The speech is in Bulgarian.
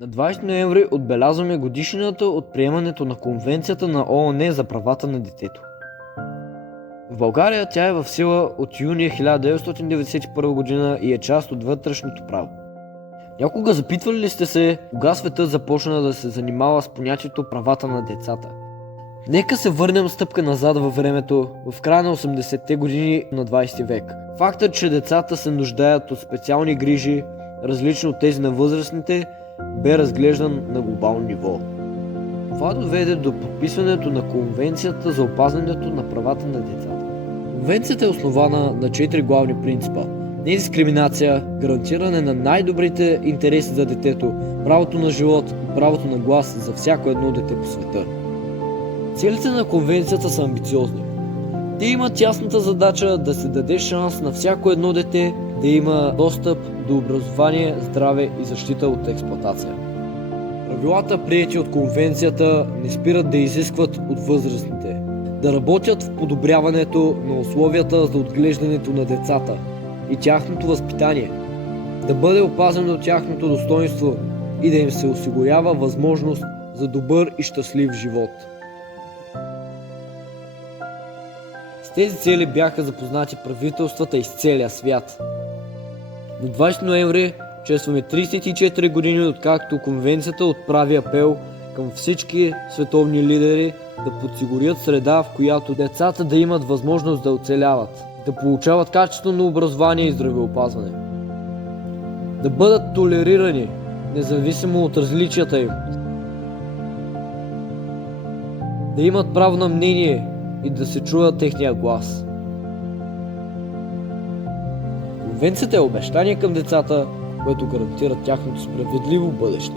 На 20 ноември отбелязваме годишнината от приемането на Конвенцията на ООН за правата на детето. В България тя е в сила от юни 1991 година и е част от вътрешното право. Някога запитвали ли сте се кога светът започна да се занимава с понятието правата на децата? Нека се върнем стъпка назад във времето, в края на 80-те години на 20 век. Фактът, че децата се нуждаят от специални грижи, различни от тези на възрастните, бе разглеждан на глобално ниво. Това доведе до подписването на Конвенцията за опазването на правата на децата. Конвенцията е основана на 4 главни принципа: недискриминация, гарантиране на най-добрите интереси за детето, правото на живот и правото на глас за всяко едно дете по света. Целите на конвенцията са амбициозни. Те имат ясната задача да се даде шанс на всяко едно дете да има достъп до образование, здраве и защита от експлоатация. Правилата, приети от конвенцията, не спират да изискват от възрастните да работят в подобряването на условията за отглеждането на децата и тяхното възпитание, да бъде опазено тяхното достоинство и да им се осигурява възможност за добър и щастлив живот. С тези цели бяха запознати правителствата из целия свят. На 20 ноември честваме 34 години откакто конвенцията отправи апел към всички световни лидери да подсигурят среда, в която децата да имат възможност да оцеляват, да получават качествено образование и здравеопазване, да бъдат толерирани, независимо от различията им, да имат право на мнение и да се чува техния глас. Конвенцията е обещание към децата, което гарантира тяхното справедливо бъдеще.